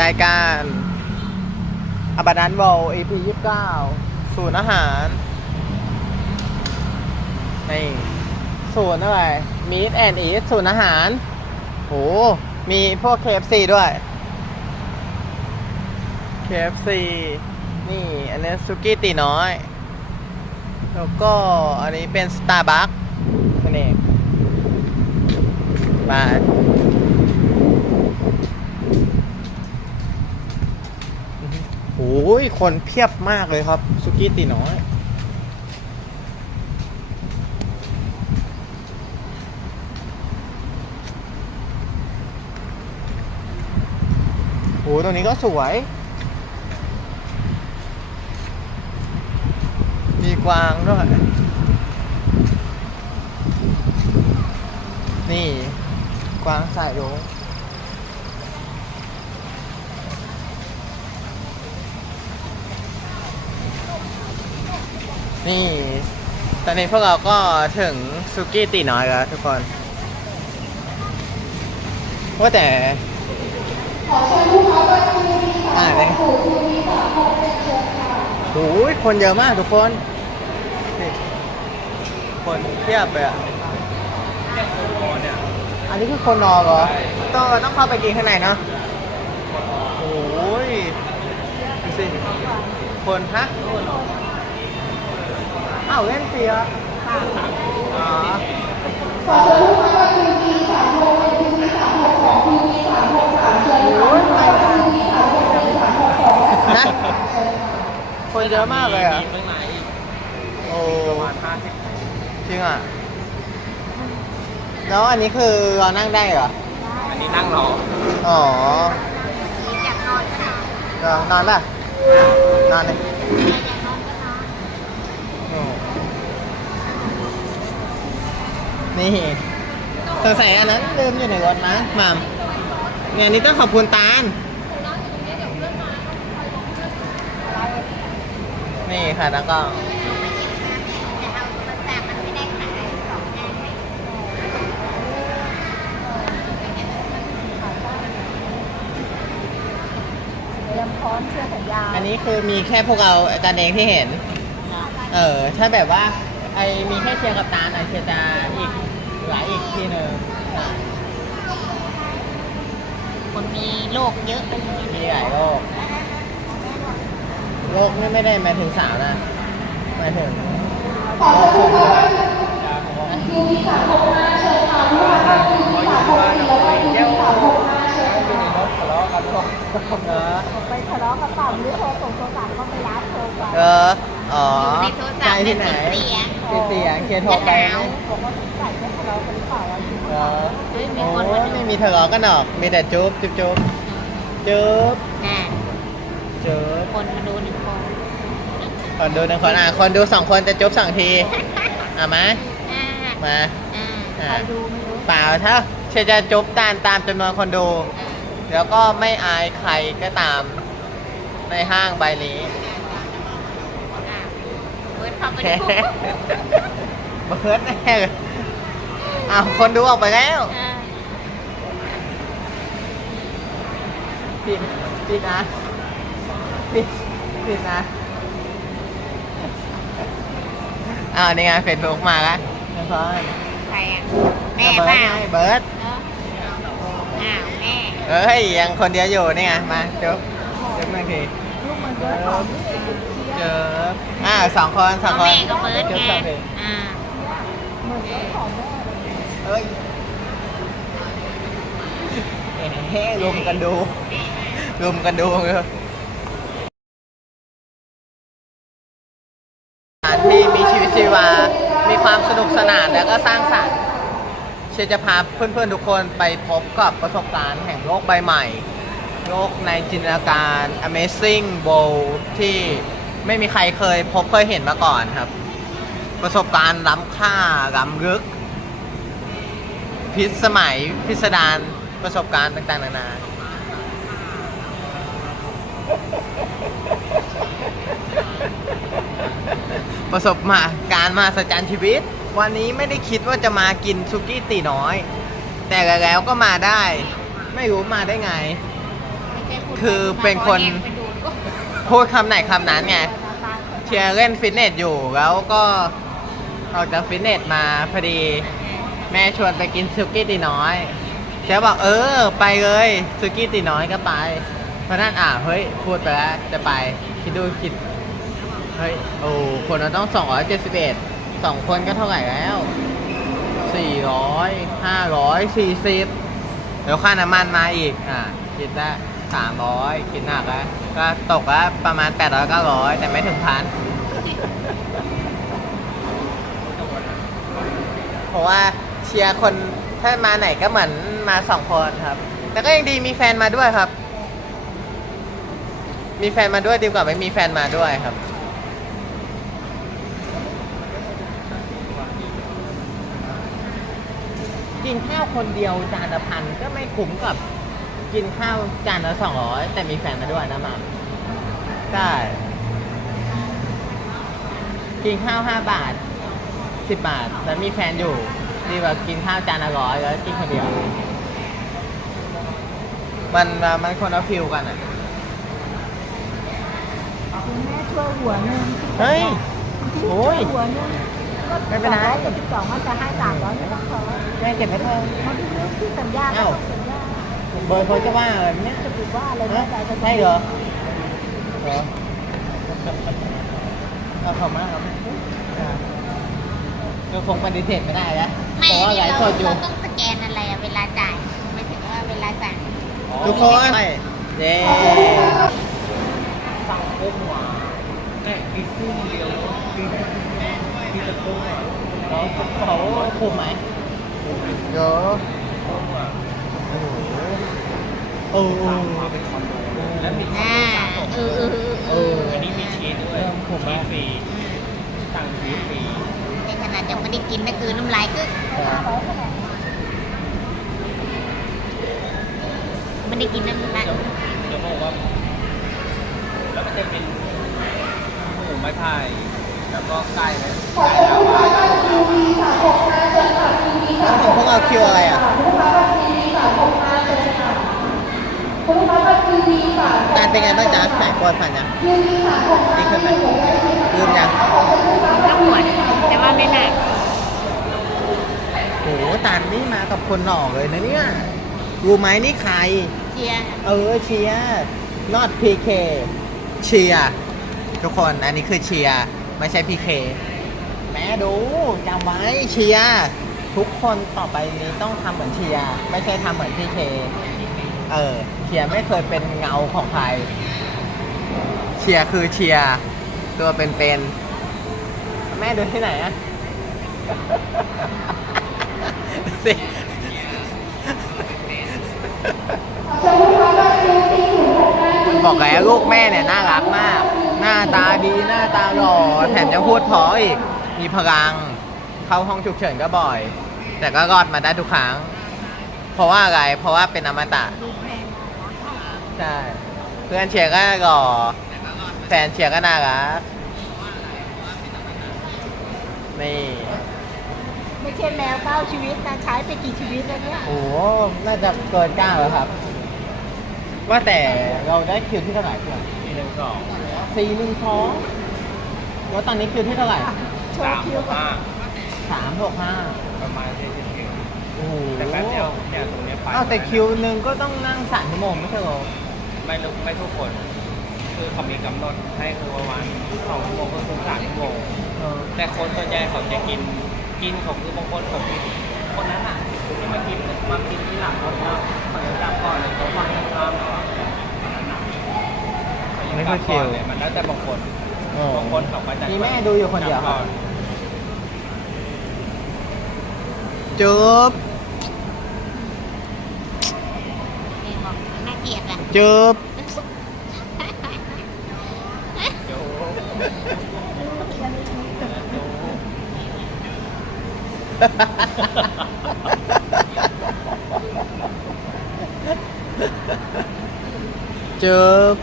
รายการอับดันบอล EP ยี่สิบเก้าศูนย์อาหารนี่ศูนย์อะไรมีดแอนด์อีทศูนย์อาหารโหมีพวก KFC ด้วย KFC นี่ อันนี้ซุกี้ตีน้อย แล้วก็อันนี้เป็น Starbucks นั่นเองบาท ยคนเพียบมากเลยครับซุกี้ตีน้อยโอ้ตรงนี้ก็สวย มีกวางด้วย นี่ กวางสายรุ้ง นี่ ตอนนี้พวกเราก็ถึงซุกี้ตีน้อยแล้วทุกคนว่าแต่อ่าเลยโอ้ยคนเยอะมากทุกคน คนเทียบเลยอะอันนี้คือคนนอนเหรอ ต้องต้องเข้าไปกินข้างในเนาะโอ้ยดูสิคนฮะ อ้าวเล่นเสียอ๋อโอ้ยไปนะคนเยอะมากเลยอะข้างในโอ้ประมาณห้าสิบจริงอะแล้วอันนี้คือเรานั่งได้เหรอ อันนี้นั่งรอ อ๋ออยากนอนก็นอนเออนอนป่ะนอนเลย อยากนอนก็นอน โอ้ นี่สงสัยอันนั้นลืมอยู่ในรถนะหมามงานนี้ต้องขอบคุณตาลนี่ค่ะแล้วก็แต่เอามันแต่มันไม่ได้ขายสองแอนไม่เตรียมพร้อมเสื้อแขนยาวอันนี้คือมีแค่พวกเรากันเองที่เห็น เออ ถ้าแบบว่า ไอมีแค่เชียร์กับตาลอะเชียร์จะอีกห ลายอีกที่หนึ่งใช่คนมีโรคเยอะไปเลยมีหลายโรคโรคนี่ไม่ได้หมายถึงสาวนะหมายถึงโรคคนด้วยพออยู่บ้านเราไปเที่ยวอยู่ในรถทะเลาะกันหรอกเออไปทะเลาะกับเต่าหรือโทรส่งโทรศัพท์ก็ไปรับโทรไปเออ อ๋อในโทรศัใช่พท์ที่ไหนปิดเสียงปิดเสียงเคลียร์โทรไปจะหนาวบอกว่าสงสัยไม่ทะ เลาะกันหรือเปล่าว่าอยู่เออเฮ้ยมีโอ้คนมาดูไม่มีทะเลาะกันหรอก มีแต่จุ๊บจุ๊บจุ๊บจุ๊บน่ะจุ๊บคนมาดูหนึ่งคนคนดูหนึ่งคนอะคนดูสองคนจะจุ๊บสองทีอะมาอ่ามาอ่าอะใครดูไม่รู้เปล่าถ้าเชยร์จะจุ๊บตามตามจำนวนคนดู แล้วก็ไม่อายใครก็ตามในห้างใบนี้ อ่าเปิดเข้าไปแหดูมเบิร์ดแน่เลย อ้าวคนดูออกไปแล้วอ่าปิดปิดนะปิดปิดนะอ้าวนี่ไงเฟซบุ๊กมาแล้วนะครใครอะแม่เบิเปร์ดล่าไงเบิร์ดเอออ้าวแม่เอ้ยยังคนเดียวอยู่นี่ไงมาจุ๊บจุ๊บหนึ่งทีลูกมันเยอะของนี่เชียเจร์ออ่าสองคนสพ่อองคนแม่ก็เบิร์ดจุ๊บไงสองที อ่า เหมือนเจ้าของแม่เลยเอ้ยเฮ้รวมกันดูรวมกันดูเลยสถานที่มีชีวิตชีวา มีความสนุกสนานแล้วก็สร้างสรรค์เชจะพาเพื่อนๆทุกคนไปพบกับประสบการณ์แห่งโลกใบใหม่ โลกในจินตนาการ Amazing World ที่ไม่มีใครเคยพบเคยเห็นมาก่อนครับ ประสบการณ์ล้ำค่าล้ำลึก พิษสมัยพิสดารประสบการณ์ต่างๆนานาประสบมาการมาสจรรย์ชีวิต วันนี้ไม่ได้คิดว่าจะมากินซุกี้ตีน้อย แต่แล้วก็มาได้ ไม่รู้มาได้ไงไคือเป็นคนพูดคำไหนคำนั้นไงเชียร์เล่นฟิตเนสอยู่แล้วก็ออกจากฟิตเนสมาพอดี แม่ชวนไปกินซุกี้ตีน้อยเชียร์บอกเออ ไปเลยซุกี้ตีน้อยก็ไปเพราะนั้นอะเฮ้ยพูดไปแล้วจะไปคิดดูคิดเฮ้ยโอ้คนเราต้อง271สองคนก็เท่าไหร่แล้ว400 540เดี๋ยวค่าน้ำมันมาอีกอะคิดได้300คิดหนักแล้วก็ตกแล้วประมาณ800 900แต่ไม่ถึงพันเพราะว่า ชียร์คนถ้ามาไหนก็เหมือนมาสองคนครับ แต่ก็ยังดีมีแฟนมาด้วยครับ มีแฟนมาด้วยดีกว่าไม่มีแฟนมาด้วยครับ กินข้าวคนเดียวจานละพันก็ไม่คุ้มกับ กินข้าวจานละสองร้อยแต่มีแฟนมาด้วยนะมาใช่กินข้าวห้าบาทสิบบาทแล้วมีแฟนอยู่ ดีกว่ากินข้าวจานละร้อยแล้วกินคนเดียว มันมันคนละฟิลกันอะคุณแม่ช่วยหัวหนึ่งเฮ้ย โอ้ย หัวหนึ่งก็ไม่เป็นไรเจ็ดสิบสองมันจะให้สามร้อยไม่ต้องขอแม่เก็บไว้เถอะมันเป็นเรื่องที่สัญญาเอ้า สัญญาเบอร์เขาจะว่าอะไรไหมเนี่ยจะถือว่าอะไรเอ้แม่ยใจจะใช่เหรอเหรอเอาเขามาครับอ่าก็คงปฏิเสธไม่ได้แล้ว ไม่เพราะว่าไลเราฟ์สดอยู่ เราต้องสแกนอะไรอะเวลาจ่ายไม่ถึงว่าเวลาสั่งทุกคนเย้สั่งกุ้งหวานแม่กินกุ้งเดียวกินกินแต่กุ้งอะแล้วเขาคุมไหมเยอะโอ้โหแล้วมี อ่าเออเออ เอ เอ อ อ อันนี้มีชีสด้วย เริ่มผม ชี แล้ว สฟรีสั่งชีสฟรี ในขนาดยัง ไม่ได้กินนะคือน้ำลายก็ไม่ได้กินน้ำลายจะบอกว่า แล้วมันจะเป็นหมูไม้พาย แล้วก็ไก่นะไก่ดาวาแล้วของพวกเราคิวอะไรอะการเป็นไงบ้างจ๊ะหายปวดฝันยังดีขึ้นไหมลืมยังก็ปวดแต่ว่าไม่หนัก โหตานนี่มากับคนหล่อเลยนะเนี่ยรู้ไหมนี่ใคร เชียร์เออเชียร์ not PK เชียร์ทุกคนอันนี้คือเชียร์ไม่ใช่ PK แม่ดูจำไว้เชียร์ทุกคนต่อไปนี้ต้องทำเหมือนเชียร์ไม่ใช่ทำเหมือน PK เออเชียร์ไม่เคยเป็นเงาของใครเชียร์คือเชียร์ตัวเป็นๆแม่ดูที่ไหนอะ สิบอกแล้วลูกแม่เนี่ยน่ารักมาก หน้าตาดีหน้าตาหล่อแถมยังพูดเพออีก มีพลัง เข้าห้องฉุกเฉินก็บ่อย แต่ก็รอดมาได้ทุกครั้ง เพราะว่าอะไร เพราะว่าเป็นอมตะ ใช่ เพื่อนเชียร์ก็หล่อ แฟนเชียร์ก็น่ารัก นี่ ช่แมวเก้าชีวิตนะใช้ไปกี่ชีวิตแล้วเนี่ยโอ้โหน่าจะเกินเก้าแล้วครับ ว่าแต่เราได้คิวที่เท่าไหร่เพื่อนมีหนึ่งสองสี่หนึ่งสองว่าตอนนี้คิวที่เท่าไหร่โชสาว์มคิวกับห้าสามหกห้าประมาณสี่สิบคิวโอ้โหแต่แป๊บเดียวเนี่ยตรงเนี้ยไปอ้าวแต่คิวหนึ่งก็ต้องนั่งสามชั่วโมงไม่ใช่เหรอไม่รู้ไม่ทุกคน คือเขามีกำหนดให้คือประมาณสองชั่วโมงก็คือสามชั่วโมงเออแต่คนส่วนใหญ่เขาจะกิน กินของคือบางคนขากินคนนั้นอะที่มากินมากินที่หลังรถแล้วเขาจะจับก่อนเลยเขาฟังข้ามก่อนไม่ค่อยคิวเลยมันแล้วแต่บางคนบางคนเขาก็จะมีแม่ดูอยู่คนเดียวคจัรับจุ๊บเองบอกน่าเกลียดอะจุ๊บ โจ๊ก จุ๊บ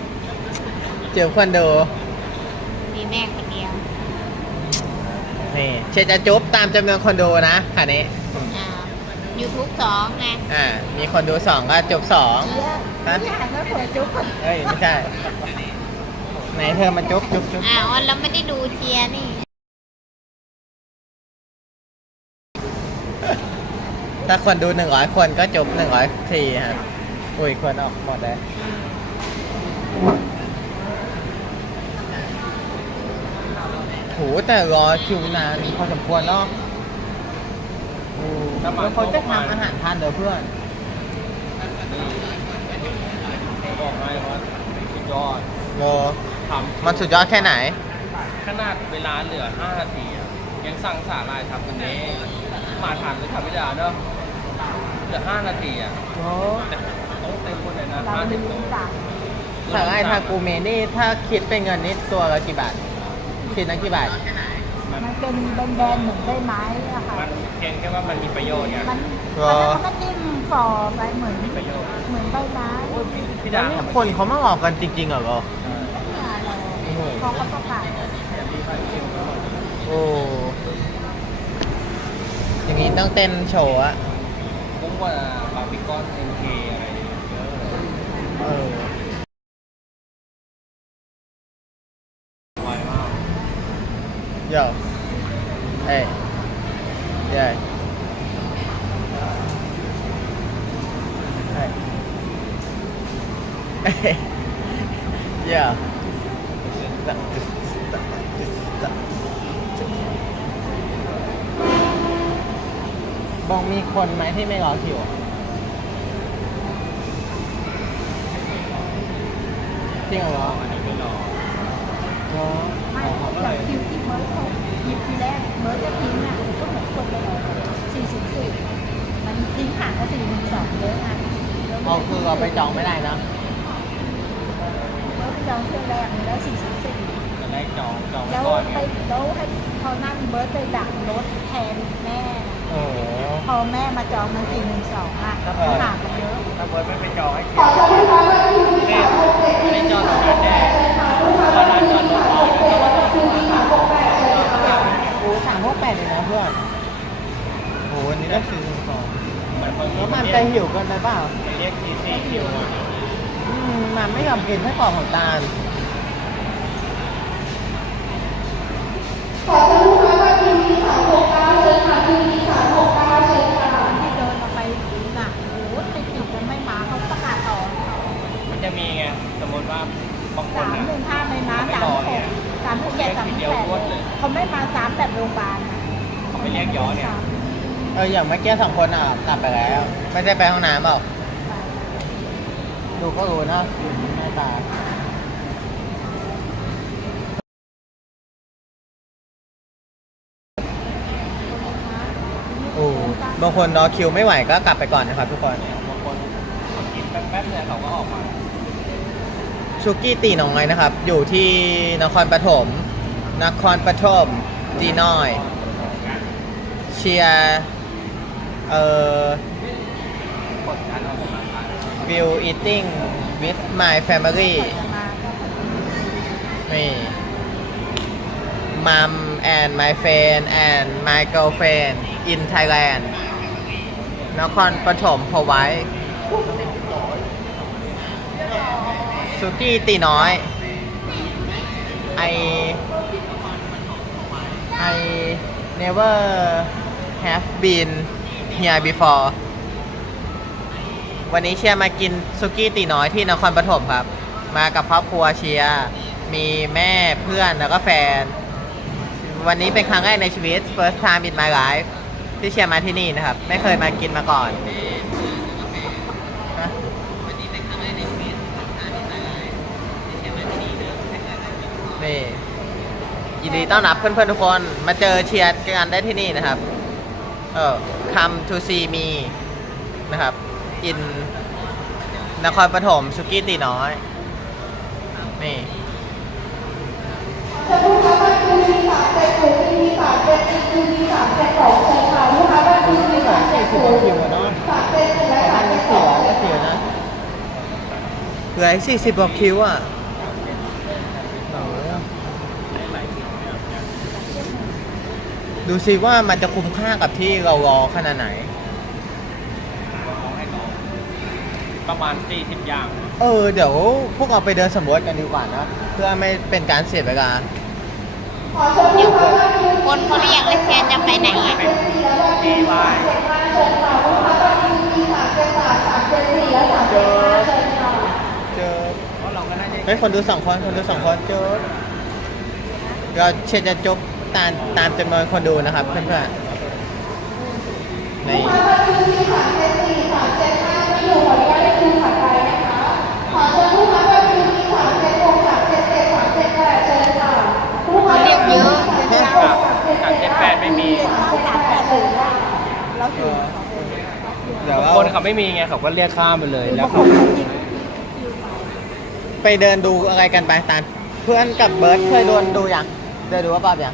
จุ๊บคนดูมีแม่คนเดียวนี่เชยร์จะจุ๊บตามจำนวนคนดูนะค่ะนี้อ่ายูทูบสองไงอ่า มีคนดูสองก็จุ๊บสองเชียร์ฮะไม่หันมาเปิดจุ๊บก่อนเอ้ย ไม่ใช่ ไหนเธอมาจุ๊บจุ๊บจุ๊บอ้าวเราไม่ได้ดูเชียร์นี่ ถ้าคนดูหนึ่งร้อยคนก็จุ๊บหนึ่งร้อยทีฮะอุ้ยคนออกหมดเลยโหแต่รอคิวนานพอสมควรเนาะโอ้แล้วเขาจะทำอาหารทานเด้อเพื่อนเขาบอกให้ว่าสุดยอดโมทำมันสุดยอดแค่ไหน ขนาดเวลาเหลือ5นาทีอะยังสั่งสาลายทำคนนี้มาทันเลยค่ะพี่ดาเนาะ เหลือ5นาทีอะโอ้แต่ต้องเต็มคนเลยนะเรา50ลืโลมสั่งแต่ไอ้ทากูเมนี่ถ้าคิดเป็นเงินนี่ตัวละกี่บาท คิดนะกี่บาทมันมันเป็นแบนๆเหมือนใบไม้อะค่ะ มันเพียงแค่ว่ามันมีประโยชน์ไงมันเหรอมันก็จิ้มฟอไปเหมือนมีประโยชน์เหมือนใบไม้โอ้ยพี่พี่ดาแล้วคนเขามาออกกันจริงๆเหรอเนี่ยเราโอ้โหเขาก็ประกาศโอ้อย่างนี้ต้องเต้นโชว์อะคุ้ม กว่าบาร์บีคอนเอ็มเคอะไรเยอะเลยเออไวมากเดี๋ยวเอ้ยเดี๋ยวเอ้ยเอ้ยเดี๋ยว บองมีคนไหมที่ไม่รอคิวอะจริงเหรออันนี้ไม่รอเหรอไม่จากคิวที่เบิร์ดเขาหยิบทีแรกเบิร์ดจะทิ้งอะก็เหมือนคนไปรอสี่สิบสี่มันทิ้งห่างก็สี่หนึ่งสองเยอะอะแล้วเอาคือเราไปจองไม่ได้นะเบิร์ดไปจองเที่ยวแรกแล้วสี่สิบสี่จะได้จองจองแล้วก่อนไปไงแล้วให้พอนั่งเบิร์ดไปดักรถแทนแม่ โอ้โห พอแม่มาจองมันสี่หนึ่งสองอะก็ห่างกันเยอะถ้าเบิร์ดไม่ไปจองให้คิวเล่นไม่ได้จองตรงนั้นแน่เพราะร้านจอดรถเราเนี่ยเขาก็ต้องมาโอ้สามหกแปดเลยนะเพื่อนโอ้วันนี้ได้สี่สิบสองเหมือนบางทีแล้วมันเรีจะยกหิวกันไปเปล่าเรียกทีซีคิวอะอืมมันไม่ยอมกินไส้กรอกของตาลที่เดินออกไปน่ะโอ้โหติดติดกันไม่มาเขาประกาศต่อ มันจะมีไง สมมติว่าบางคนสามอะหนึ่งห้าไม่มาไม่สามรอหเนี่กยสามหกเจ็ดสามหกเรียกทีเดียวแปดรวดเลยเขาไม่มาสามแบบโรงพยาบาลอะเขาไม่เรียกย้อนเนี่ย เอออย่างเมื่อกี้สองคนอะกลับไปแล้ว ไม่ได้ไปห้องน้ำเปล่าดูก็รู้นะหน้าตาโอ้บางคนรอคิวไม่ไหวก็กลับไปก่อนนะครับทุกคนบางคนเขากินแป๊บๆเนี่ยเขาก็ออกมาชุกี้ตีน้อยนะครับ อยู่ที่นครปฐมนครปฐมตีน้อย เชียร์เอ่อกดการออกกำลังกาย will eating with my family จะมาก็นี่ mom and my friend and my girlfriend in Thailand นครปฐมพอไว้ สุกี้ตีน้อย I I never have been here before วันนี้เชียร์มากินสุกี้ตีน้อยที่นครปฐมครับ มากับครอบครัวเชียร์มีแม่เพื่อนแล้วก็แฟน วันนี้เป็นครั้งแรกในชีวิต first time in my life ที่เชียร์มาที่นี่นะครับ ไม่เคยมากินมาก่อนนี่ยินดีต้อนรับเพื่อนๆทุกคนมาเจอเชียร์กันได้ที่นี่นะครับ เออ come to see me นะครับ in นครปฐมสุกี้ตีน้อย นี่จะพูดว่าเหลืออีกสี่สิบกว่าคิวอะดูสิว่ามันจะคุ้มค่ากับที่เรารอขนาดไหนเขาให้รอประมาณ 40 อย่าง เออ เดี๋ยวพวกเราไปเดินสำรวจกันดีกว่านะ เพื่อไม่เป็นการเสียเวลา เดี๋ยวคนเขาเรียกเลยเชนจะไปไหนอะดีวายเจอเจอเพราะเราก็น่าจะเฮ้ยคนดูสองคนคนดูสองคนเจอเราเชนจะจบตามตามจำนวนคนดูนะครับเพื่อนๆในเขาเรียกเยอะ สามเจ็ดแปดไม่มี สามแปดศูนย์อะเราถึง เดี๋ยวเรา คนเขา ไม่มีไงเขาก็เรียกข้ามไปเลยแล้วคเขานเขายิงคิวไปไปเดินดูอะไรกันไปตานเพื่อนกับเบิร์ดเคยโดนดูยังเดินดูว่าป๊อบยัง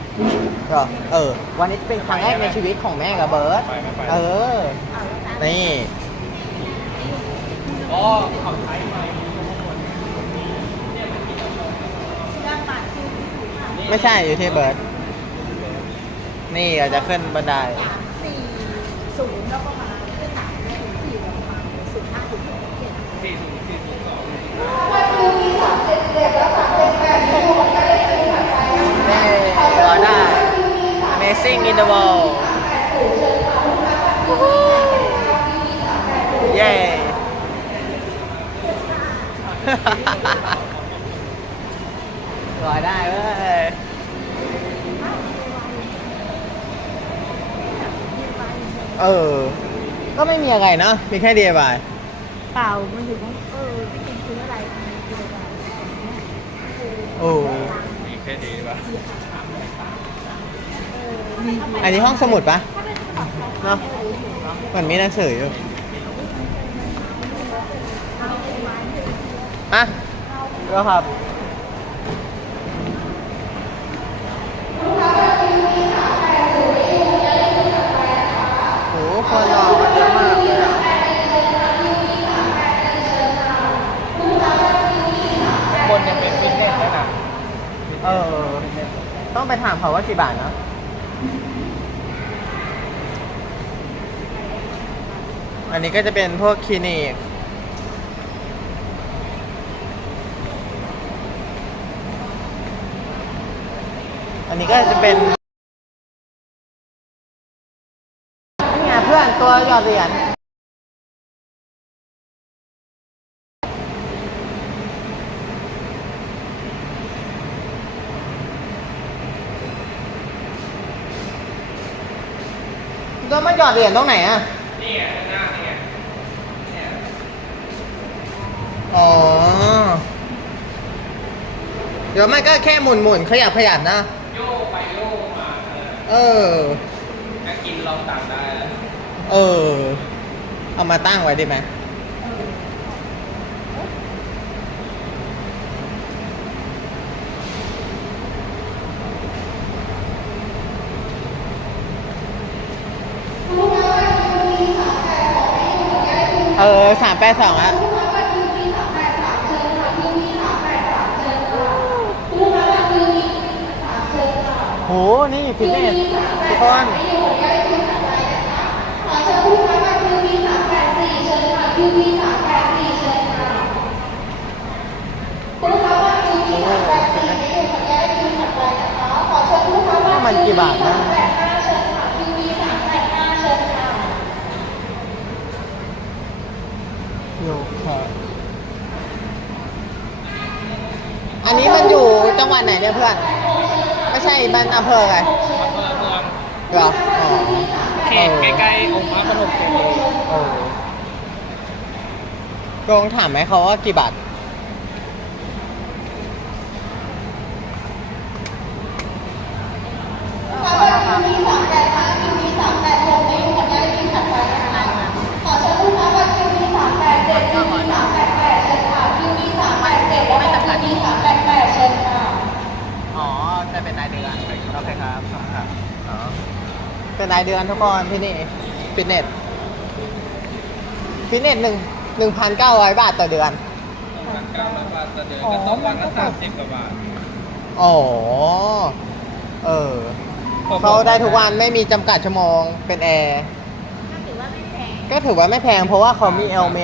เหรอเออ วันนี้เป็นครั้งแรกในชีวิตของแม่กับเบิร์ดไปไม่ไปเออ นี่อ๋อเขาใช้ไม้ไม่ใช่อยู่ที่เบิร์ด นี่เราจะขึ้นบันได นย์สี่ศูนย์สองนี่รอได้ Amazing in the world เย้รอได้เว้ยเออ ก็ไม่มีอะไรเนาะมีแค่ DIY เปล่ามันอยู่ว่าเออที่จริงคืออะไรคืออะไรโอ้มีแค่ดีป่ะมีอันนี้ห้องสมุดปะเนาะมันมีหนังสืออยู่อะก็ครับโหคนรอกันเยอะมากเลยอะ บ นยังเป็นฟิตเนสด้วยนะเออ ต้องไปถามเขาว่ากี่บาทนะอันนี้ก็จะเป็นพวกคลินิกอันนี้ก็จะเป็นนี่ไงเพื่อนตัวหยอดเหรียญ ตัวมาหยอด เหรียญตรงไหนอะนี่ไงข้างหน้านี่ไงเนี่ยอ๋อ เดี๋ยวมันก็แค่หมุนหมุนๆขยับขยับนะ โยกไปโยกมาเออเออถ้ากินลองตักได้แล้วเออ เอามาตั้งไว้ดีไหมเออสามแปดสองอะโห นี่ฟิตเนสทุกคนมันกี่บาทนะโยคะอันนี้มันอยู่ จังหวัดไหนเนี่ยเพื่อน ไม่ใช่มันอำเภออะไรอำเภอเมืองเหรออ๋อเขตใกล้ๆองค์พระปฐมเจดีย์ๆโอ้โกงถามไหมเขาว่ากี่บาทอ๋อจะเป็นรายเดือนโอเคครับขอบคุณครับอ๋อเป็นรายเดือนทุกคนที่นี่ฟิตเนสฟิตเนสหนึ่งหนึ่งพันเก้าร้อยบาทต่อเดือนพันเก้าร้อยบาทต่อเดือนก็ต้องวันละสามสิบกว่าบาทอ๋อเออเขาได้ทุกวันไม่มีจำกัดชั่วโมงเป็นแอร์ก็ถือว่าไม่แพงก็ถือว่าไม่แพงเพราะว่าเขามีเอลเม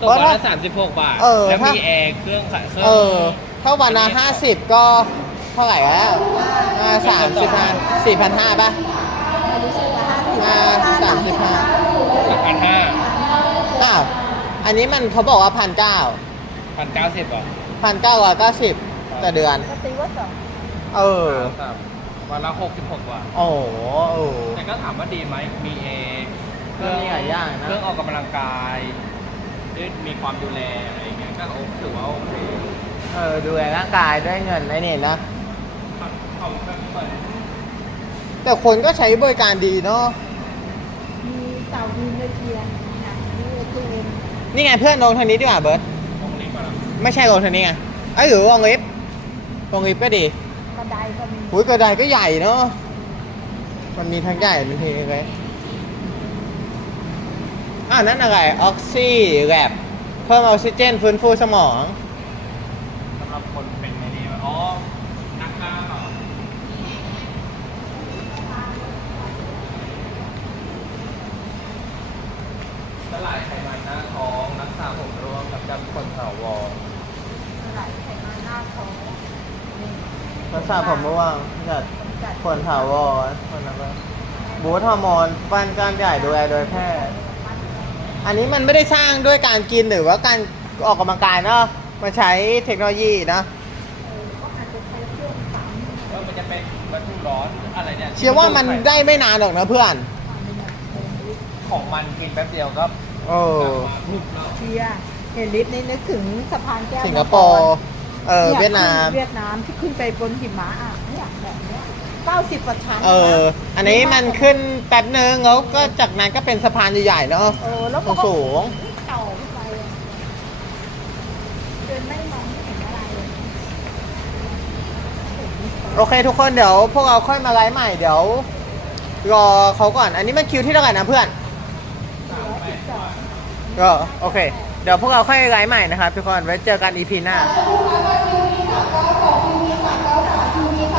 ตกวันละสามสิบหกบาทเออแล้วถ้ามีแอร์เครื่องขะเครื่อง เออ ถ้าวันละห้าสิบก็เท่าไหร่แล้วสามสิบห้าสี่พันห้าป่ะไม่รู้สึกว่าห้าสิบอ่าสามสิบห้าสามพันห้าอ้าวอันนี้มันเขาบอกว่าพันเก้าพันเก้าสิบอะพันเก้าร้อยเก้าสิบต่อเดือนก็ตีว่าสองเออครับวันละหกสิบหกบาทโอ้โหเออแต่ก็ถามว่าดีไหม มีแอร์เครื่องนี่หลายอย่างนะ เครื่องออกกำลังกายด้วยมีความดูแลอะไรอย่างเงี้ย ก็โอถือว่าโอเค เออ ดูแลร่างกายด้วยเงินไอ้นี่นะ เขาแบบเหมือนแต่คนก็ใช้บริการดีเนาะ มีเต่ามีเนื้อเทียนนะมีตัวเองนี่ไงเพื่อนลงทางนี้ดีกว่าเบิร์ตตรงนี้มาแล้วไม่ใช่ลงทางนี้ไงไอ้ยหรือลงลิฟต์ลงลิฟต์ก็ดีกระไดก็มีหุ้ยกระไดก็ใหญ่เนาะ มันมีทั้งใหญ่มีทั้งเล็กอ้าวนั่นอะไรออกซิแลบเพิ่มออกซิเจนฟื้นฟูสมอง สำหรับคนเป็นในนี้อ๋อนักข่าวสลายไขมันหน้าท้องรักษาผมร่วงกับจำคนสาวร ไหลไขมันหน้าท้องนี่ รักษาผมร่วงจัดจัดผลถาวรคนนั้นก็บูทฮอร์โมนฟันกล้ามใหญ่ดูแลโดยแพทย์อันนี้มันไม่ได้สร้างด้วยการกินหรือว่าการออกกำลังกายเนาะมาใช้เทคโนโลยีนะเออก็อาจจะใช้เครื่องปั๊มว่ามันจะเป็นบรรทุร้อนอะไรเนี่ยเชื่อว่ามันได้ไม่นานหรอกนะเพื่อนความเป็นแบบเออของมันกินแป๊บเดียวก็โอ้กลับมาปุ๊บแล้วเชียร์เห็นลิฟต์นี่นึกถึงสะพานแก้วสิงคโปร์ เออนี่เวียดนาม เวียดนามที่ขึ้นไปบนหิมะอะเนี่ยแบบเนี้ยเก้าสิบกว่าชั้นเออ อันนี้มันขึ้นแป๊บนึงแล้วก็จากนั้นก็เป็นสะพานใหญ่ๆเนาะเออแล้วก็สูงเต่าขึ้นไปอะเดินไม่มองไม่เห็นอะไรเลยๆโอเคทุกคนเดี๋ยวพวกเราค่อยมาไลฟ์ใหม่เดี๋ยว รอเขาก่อน อันนี้มันคิวที่เท่าไหร่นะเพื่อนก็โอเคเดี๋ยวพวกเราค่อยไลฟ์ใหม่นะครับทุกคนไว้เจอกันอีพีหน้า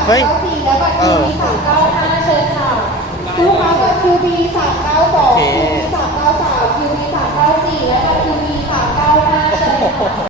เฮ้ยเออสามเก้าห้าเชิญค่ะลูกค้าบัตรคิวบีสามเก้าสองโอเคคิวบีสามเก้าสามคิวบีสามเก้าสี่และบัตรคิวบีสามเก้าห้าเชิญค่ะ